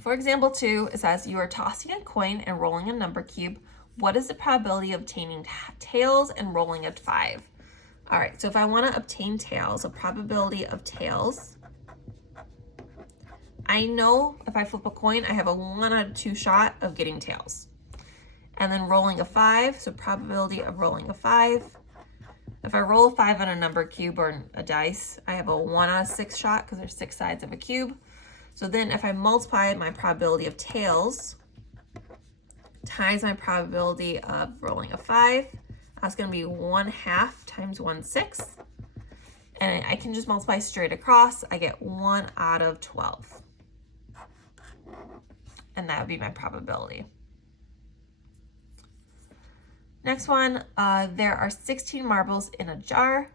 for example 2, it says you are tossing a coin and rolling a number cube. What is the probability of obtaining tails and rolling a 5? All right, so if I want to obtain tails, a probability of tails, I know if I flip a coin, I have a 1 out of 2 shot of getting tails. And then rolling a 5, so probability of rolling a 5. If I roll a 5 on a number cube or a dice, I have a 1 out of 6 shot because there's 6 sides of a cube. So then if I multiply my probability of tails times my probability of rolling a 5, that's going to be 1/2 times 1/6. And I can just multiply straight across. I get 1 out of 12. And that would be my probability. Next one, there are 16 marbles in a jar,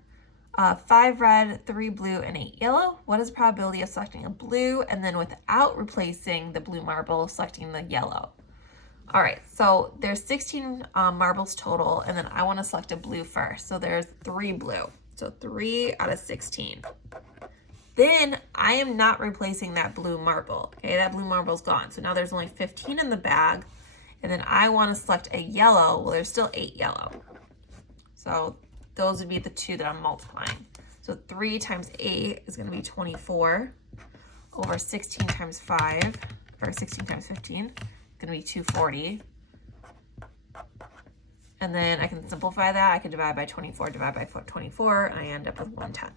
5 red, 3 blue, and 8 yellow. What is the probability of selecting a blue and then without replacing the blue marble, selecting the yellow? All right, so there's 16 marbles total, and then I want to select a blue first. So there's 3 blue, so 3 out of 16. Then I am not replacing that blue marble. Okay, that blue marble's gone. So now there's only 15 in the bag. And then I want to select a yellow. Well, there's still 8 yellow. So those would be the 2 that I'm multiplying. So 3 times 8 is going to be 24 over 16 times 5, or 16 times 15. It's going to be 240. And then I can simplify that. I can divide by 24, divide by 24, and I end up with 1/10.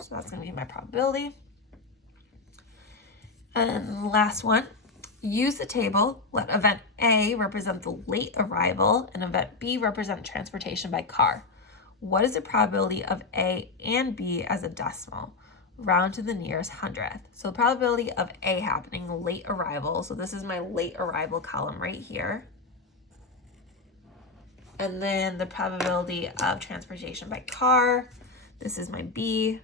So that's going to be my probability. And last one, use the table. Let event A represent the late arrival and event B represent transportation by car. What is the probability of A and B as a decimal? Round to the nearest hundredth. So the probability of A happening, late arrival. So this is my late arrival column right here. And then the probability of transportation by car. This is my B.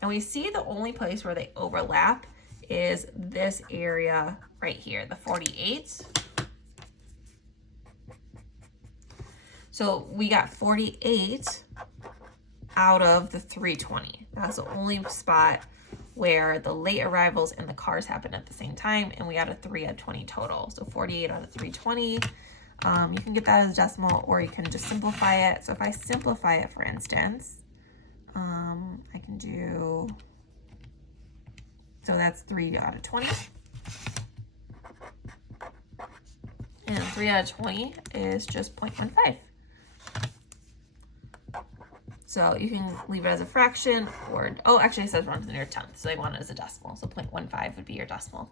And we see the only place where they overlap is this area right here, the 48. So we got 48 out of the 320. That's the only spot where the late arrivals and the cars happen at the same time, and we got a 3 out of 20 total. So 48 out of 320. You can get that as a decimal, or you can just simplify it. So if I simplify it, for instance, I can do, so that's 3 out of 20. And 3 out of 20 is just 0.15. So you can leave it as a fraction, or, oh, actually it says round to the nearest tenth, so I want it as a decimal. So 0.15 would be your decimal.